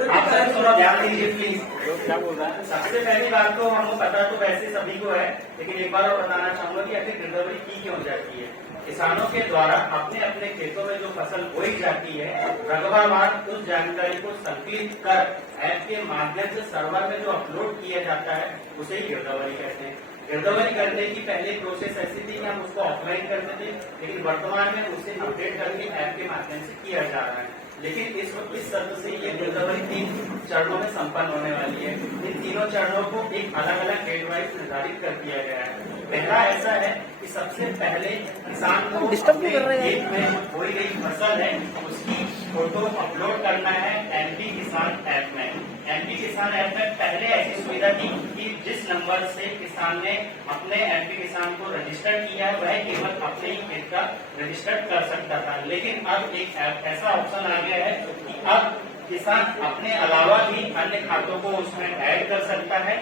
आप सर थोड़ा ध्यान दीजिए प्लीज। क्या बोल रहा है? सबसे पहली बात तो हमको पता तो वैसे सभी को है, लेकिन एक बार और बताना चाहूंगा कि आखिर गिरदावरी की क्यों जाती है। किसानों के द्वारा अपने अपने खेतों में जो फसल बोई जाती है, रकबावार उस जानकारी को संकलित कर ऐप के माध्यम से सर्वर में जो अपलोड किया जाता है उसे ही गिरदावरी कहते हैं। गिरदावरी करने की पहले प्रोसेस ऐसी थी कि हम उसको ऑफलाइन करते थे, लेकिन वर्तमान में उसे अपडेट करके ऐप के माध्यम से किया जा रहा है। लेकिन इस वक्त इस शर्त से ये गिरदावरी 3 चरणों में संपन्न होने वाली है। इन तीनों चरणों को एक अलग अलग डेट वाइज निर्धारित कर दिया गया है। पहला ऐसा है कि सबसे पहले किसान को अपने खेत में जो बोई गई फसल है उसकी फोटो अपलोड करना है एमपी किसान ऐप में। एमपी किसान ऐप में पहले ऐसी सुविधा थी कि जिस नंबर से किसान ने अपने एमपी किसान को रजिस्टर किया है वह केवल अपने ही खेत का रजिस्टर कर सकता था, लेकिन अब एक ऐसा ऑप्शन आ गया है कि अब किसान अपने अलावा भी अन्य खातों को उसमें ऐड कर सकता है।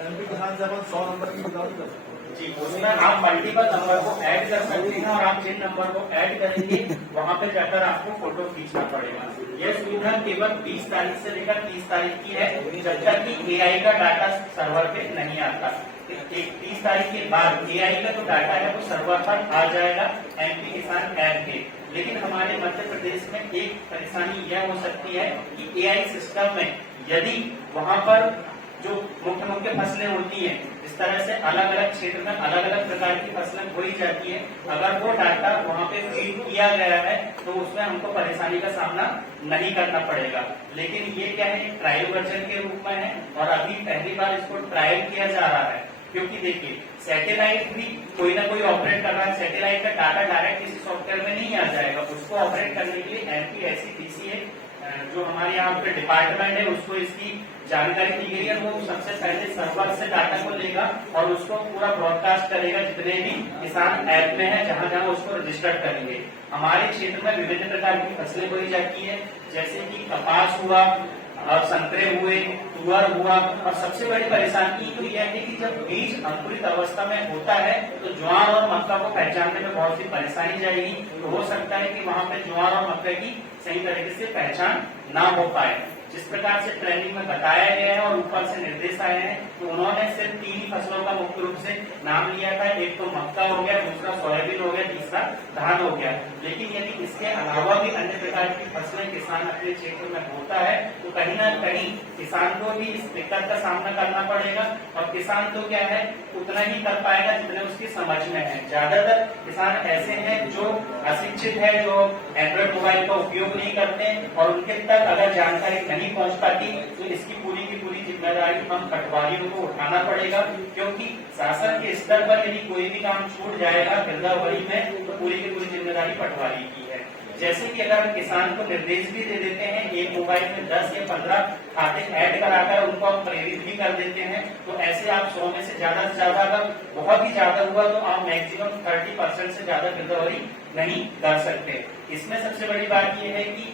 एमपी किसान से अपन 100 नंबर की गिरदावरी कर सकते हैं जी, उसमें आप मल्टीपल नंबर को ऐड कर सकते हैं और आप जिन नंबर को ऐड करेंगे वहां पे जाकर आपको फोटो खींचना पड़ेगा। यह सुविधा केवल 20 तारीख से लेकर 30 तारीख की है, जब तक कि एआई का डाटा सर्वर पे नहीं आता। 30 तारीख के बाद एआई का जो डाटा है वो सर्वर पर आ जाएगा एमपी किसान ऐप के। लेकिन हमारे मध्य प्रदेश में एक परेशानी यह हो सकती है कि एआई सिस्टम में यदि वहां पर जो मुख्य मुख्य फसलें होती हैं, इस तरह से अलग अलग क्षेत्र में अलग अलग प्रकार की फसलें बोई जाती है, अगर वो डाटा वहाँ पे फीड किया गया है तो उसमें हमको परेशानी का सामना नहीं करना पड़ेगा। लेकिन ये क्या है, ट्रायल वर्जन के रूप में है और अभी पहली बार इसको ट्रायल किया जा रहा है, क्योंकि देखिए सैटेलाइट भी कोई ना कोई ऑपरेट कर रहा है। सैटेलाइट का डाटा डायरेक्ट किसी सॉफ्टवेयर में नहीं आ जाएगा, उसको ऑपरेट करने के लिए एमपीएससीडीसीए जो हमारे यहाँ पे डिपार्टमेंट है उसको इसकी जानकारी दी गई है। वो सबसे पहले सर्वर से डाटा को लेगा और उसको पूरा ब्रॉडकास्ट करेगा जितने भी किसान ऐप में है, जहाँ जहाँ उसको रजिस्टर करेंगे। हमारे क्षेत्र में विभिन्न प्रकार की फसलें बोई जाती है, जैसे कि कपास हुआ और संतरे हुए, तुअर हुआ, और सबसे बड़ी परेशानी तो यह है कि जब बीज अंकुरित अवस्था में होता है तो ज्वार और मक्का को पहचानने में बहुत सी परेशानी जाएगी। तो हो सकता है कि वहाँ पे ज्वार और मक्का की सही तरीके से पहचान ना हो पाए। जिस प्रकार से ट्रेनिंग में बताया गया है और ऊपर से निर्देश आए हैं, तो उन्होंने सिर्फ 3 ही फसलों का मुख्य रूप से नाम लिया था। एक तो मक्का हो गया, दूसरा सोयाबीन हो गया, तीसरा धान हो गया। लेकिन यदि इसके अलावा भी अन्य प्रकार की फसलें किसान अपने क्षेत्र में होता है तो कहीं ना कहीं किसान को भी इस दिक्कत का सामना करना पड़ेगा। और किसान तो क्या है, उतना ही कर पाएगा जितने उसकी समझ में है। ज्यादातर किसान ऐसे हैं जो अशिक्षित है, जो एंड्रॉइड मोबाइल का उपयोग नहीं करते और उनके तक अगर जानकारी नहीं पहुंच पाती तो इसकी पूरी की पूरी जिम्मेदारी हम पटवारियों को उठाना पड़ेगा, क्योंकि शासन के स्तर पर यदि कोई भी काम छूट जाएगा गिरदावरी में तो पूरी की पूरी जिम्मेदारी पटवारी की है। जैसे कि अगर किसान को निर्देश भी दे देते हैं, एक मोबाइल में 10 या 15 खाते ऐड कराकर उनको हम प्रेरित भी कर देते हैं, तो ऐसे आप 100 में से ज्यादा अगर बहुत ही ज्यादा हुआ तो आप मैक्सिमम 30% से ज्यादा गिरदावरी नहीं कर सकते। इसमें सबसे बड़ी बात यह है कि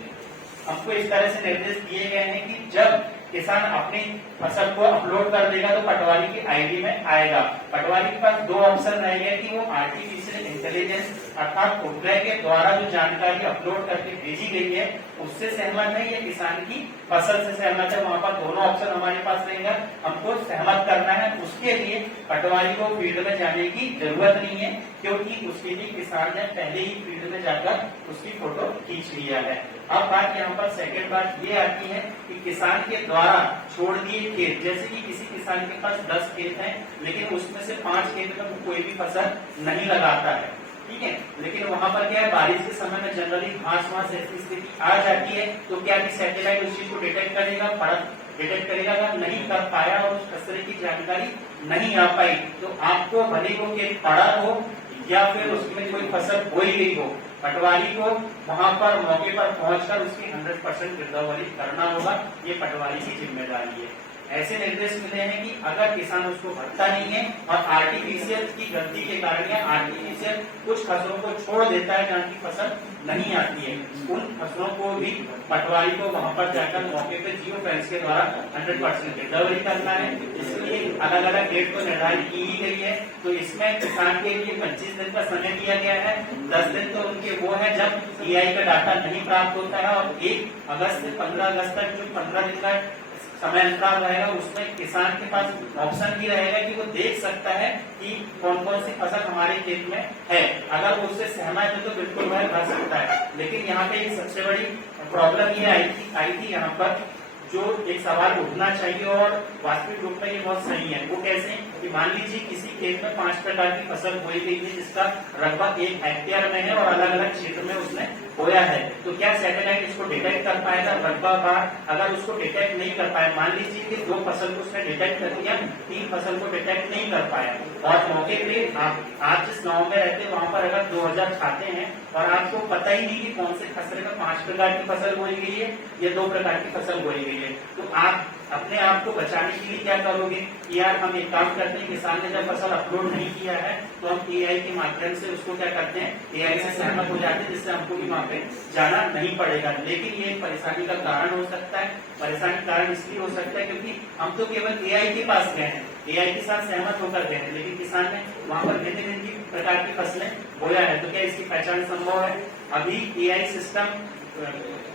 हमको इस तरह से निर्देश दिए गए हैं कि जब किसान अपनी फसल को अपलोड कर देगा तो पटवारी की आईडी में आएगा। पटवारी के पास 2 ऑप्शन रहेंगे कि वो आर्टिफिशियल इंटेलिजेंस अर्थात उपग्रह के द्वारा जो जानकारी अपलोड करके भेजी गई है उससे सहमत है या किसान की फसल से सहमत है। वहाँ पर दोनों ऑप्शन हमारे पास रहेगा, हमको सहमत करना है। उसके लिए पटवारी को फील्ड में जाने की जरूरत नहीं है, क्योंकि उसके लिए किसान ने पहले ही फील्ड में जाकर उसकी फोटो खींच लिया है। अब बात यहाँ पर सेकंड बात ये आती है कि किसान के द्वारा छोड़ दिए खेत, जैसे कि किसी किसान के पास 10 खेत हैं लेकिन उसमें से 5 खेत में कोई भी फसल नहीं लगाता है, ठीक है, लेकिन वहां पर क्या है, बारिश के समय में जनरली घास वास ऐसी स्थिति आ जाती है, तो क्या कि सैटेलाइट उस चीज को डिटेक्ट करेगा, डिटेक्ट करेगा। अगर नहीं कर पाया और उस फसले की जानकारी नहीं आ पाई तो आपको भले वो खेत पड़ा हो या फिर उसमें कोई फसल बोई गई हो, पटवारी को वहां पर मौके पर पहुंचकर उसकी 100% गिरदावरी करना होगा। ये पटवारी की जिम्मेदारी है। ऐसे निर्देश मिले हैं कि अगर किसान उसको भरता नहीं है और आर्टिफिशियल की गलती के कारण या आर्टिफिशियल कुछ फसलों को छोड़ देता है जहाँ की फसल नहीं आती है, उन फसलों को भी पटवारी को वहां पर जाकर मौके पे जियो फेंस के द्वारा 100% रिकवरी करना है। इसलिए अलग अलग डेट को निर्धारित की गई है। तो इसमें किसान के लिए 25 दिन का समय दिया गया है। 10 दिन तो उनके वो है जब EI का डाटा नहीं प्राप्त होता है, और 1 अगस्त से 15 अगस्त तक जो 15 दिन का समय अंतराल रहेगा उसमें किसान के पास ऑप्शन भी रहेगा कि वो देख सकता है कि कौन कौन सी फसल हमारे खेत में है। अगर वो उससे सहमत है तो बिल्कुल वह भर सकता है। लेकिन यहाँ पे एक सबसे बड़ी प्रॉब्लम ये आई थी यहाँ पर, जो एक सवाल उठना चाहिए और वास्तविक रूप में ये बहुत सही है। वो कैसे कि मान लीजिए किसी खेत में 5 प्रकार की फसल बोई गई है जिसका रकबा 1 हेक्टेयर में है और अलग अलग क्षेत्र में उसने बोया है, तो क्या सैटेलाइट इसको डिटेक्ट कर पाएगा रकबा बार? अगर उसको डिटेक्ट नहीं कर पाया, मान लीजिए कि 2 फसल को उसने डिटेक्ट कर दिया, 3 फसल को डिटेक्ट नहीं कर पाया, और मौके पे आप जिस गाँव में रहते हैं वहां पर अगर 2000 खाते हैं और आपको पता ही नहीं कि कौन से फसल में 5 प्रकार की फसल बोई गई है या 2 प्रकार की फसल बोई गई है, तो आप अपने आप को बचाने के लिए क्या करोगे कि यार हम एक काम करते हैं, किसान ने जब फसल अपलोड नहीं किया है तो हम AI के माध्यम से उसको क्या करते हैं, AI से सहमत हो जाते हैं, जिससे हमको भी वहाँ पे जाना नहीं पड़ेगा। लेकिन ये एक परेशानी का कारण हो सकता है। परेशानी कारण इसलिए हो सकता है क्योंकि हम तो केवल AI के पास गए हैं, AI के साथ सहमत होकर गए हैं, लेकिन किसान ने वहाँ पर भिन्न भिन्न प्रकार की फसलें बोया है, तो क्या इसकी पहचान संभव है? अभी AI सिस्टम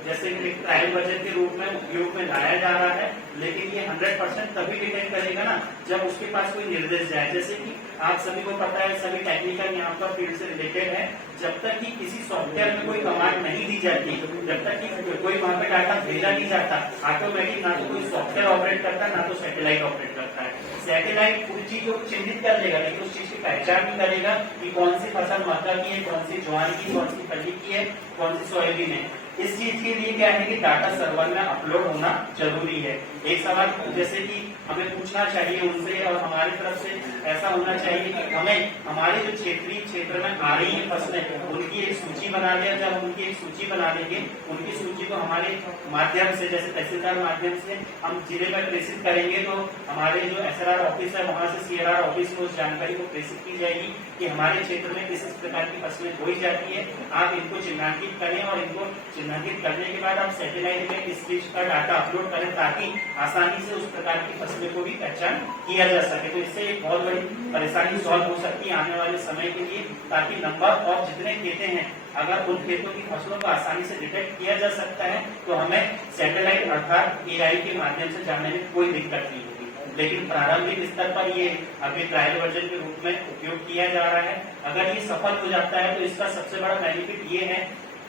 जैसे कि एक ट्रायल बजट के रूप में उपयोग में लाया जा रहा है, लेकिन ये 100% तभी डिटेक्ट करेगा ना जब उसके पास कोई निर्देश जाए। जैसे कि आप सभी को पता है, सभी टेक्निकल यहाँ पर फील्ड से रिलेटेड है, जब तक कि किसी सॉफ्टवेयर में कोई कमांड नहीं दी जाती, जब तक कि कोई वहाँ पे डाटा भेजा नहीं जाता, ऑटोमेटिक ना तो कोई सॉफ्टवेयर ऑपरेट करता है ना तो सैटेलाइट ऑपरेट करता है। सैटेलाइट पूरी चीज को चिन्हित कर लेगा, लेकिन उस चीज की पहचान भी करेगा कि कौन सी फसल मक्का की है, कौन सी ज्वार की, कौन सी फली की है, कौन सी सोयाबीन है। इस चीज के लिए क्या है कि डाटा सर्वर में अपलोड होना जरूरी है। एक सवाल जैसे कि हमें पूछना चाहिए उनसे और हमारी तरफ से ऐसा होना चाहिए कि हमें हमारे जो क्षेत्रीय क्षेत्र में आ रही है फसलें, उनकी एक सूची बना लिया। जब उनकी एक सूची बना लेंगे, उनकी सूची को हमारे माध्यम से, जैसे तहसीलदार माध्यम से हम जिले में प्रेषित करेंगे, तो हमारे जो SRR ऑफिस है वहां से CRR ऑफिस को उस जानकारी को प्रेषित की जाएगी कि हमारे क्षेत्र में किस प्रकार की फसलें बोई जाती है। आप इनको चिन्हांकित करें और इनको चिन्हांकित करने के बाद आप सैटेलाइट में इस चीज का डाटा अपलोड करें ताकि आसानी से उस प्रकार की फसलों को भी पहचान किया जा सके। तो इससे एक बहुत बड़ी परेशानी सॉल्व हो सकती है आने वाले समय के लिए, ताकि नंबर ऑफ जितने खेते हैं, अगर उन खेतों की फसलों को आसानी से डिटेक्ट किया जा सकता है तो हमें सैटेलाइट अर्थात AI के माध्यम से जाने में कोई दिक्कत नहीं होगी। लेकिन प्रारंभिक स्तर पर ये अभी ट्रायल वर्जन के रूप में उपयोग किया जा रहा है। अगर ये सफल हो जाता है तो इसका सबसे बड़ा बेनिफिट ये है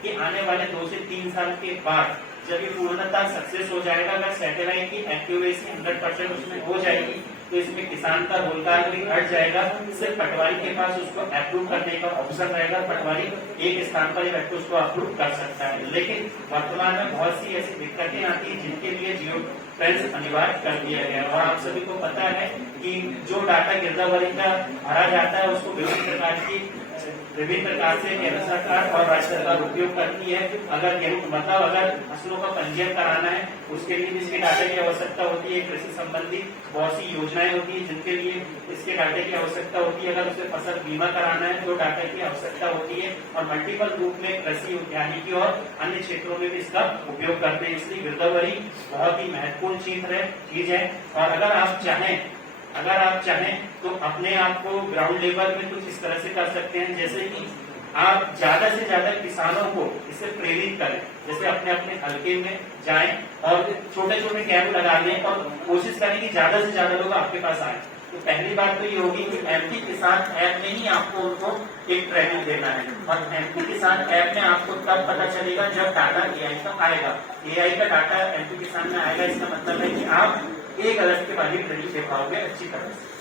कि आने वाले 2 से 3 साल के बाद जब ये पूर्णतः सक्सेस हो जाएगा, अगर सैटेलाइट की एक्यूरेसी 100% उसमें हो जाएगी, तो इसमें किसान का रोजगार भी हट जाएगा। सिर्फ पटवारी के पास उसको अप्रूव करने का ऑप्शन रहेगा, पटवारी एक स्थान पर बैठ उसको अप्रूव कर सकता है। लेकिन वर्तमान में बहुत सी ऐसी दिक्कतें आती है जिनके लिए जियो फेंस अनिवार्य कर दिया गया है। और आप सभी को पता है कि जो डाटा गिरदावरी का भरा जाता है उसको विभिन्न प्रकार से केंद्र सरकार और राज्य सरकार उपयोग करती है। अगर फसलों का पंजीयन कराना है उसके लिए इसके डाटा की आवश्यकता होती है। कृषि संबंधी बहुत सी योजनाएं होती है जिनके लिए इसके डाटे की आवश्यकता होती है। अगर उसे फसल बीमा कराना है तो डाटा की आवश्यकता होती है। और मल्टीपल रूप में कृषि उद्यानिकी और अन्य क्षेत्रों में भी इसका उपयोग करते हैं। इसलिए गिरदावरी बहुत ही महत्वपूर्ण चीज है। और अगर आप चाहें तो अपने आप को ग्राउंड लेवल में कुछ इस तरह से कर सकते हैं, जैसे कि आप ज्यादा से ज्यादा किसानों को इससे प्रेरित करें। जैसे अपने अपने हलके में जाएं और छोटे छोटे कैंप लगा लें और कोशिश करें कि ज्यादा से ज्यादा लोग आपके पास आए। तो पहली बात तो ये होगी कि MP किसान ऐप में ही आपको उनको एक ट्रेनिंग देना है। और MP किसान ऐप में आपको तब पता चलेगा जब डाटा AI का आएगा। AI का डाटा MP किसान में आएगा, इसका मतलब है कि आप 1 अगस्त के बाद ही ट्रेनिंग दे पाओगे अच्छी तरह से।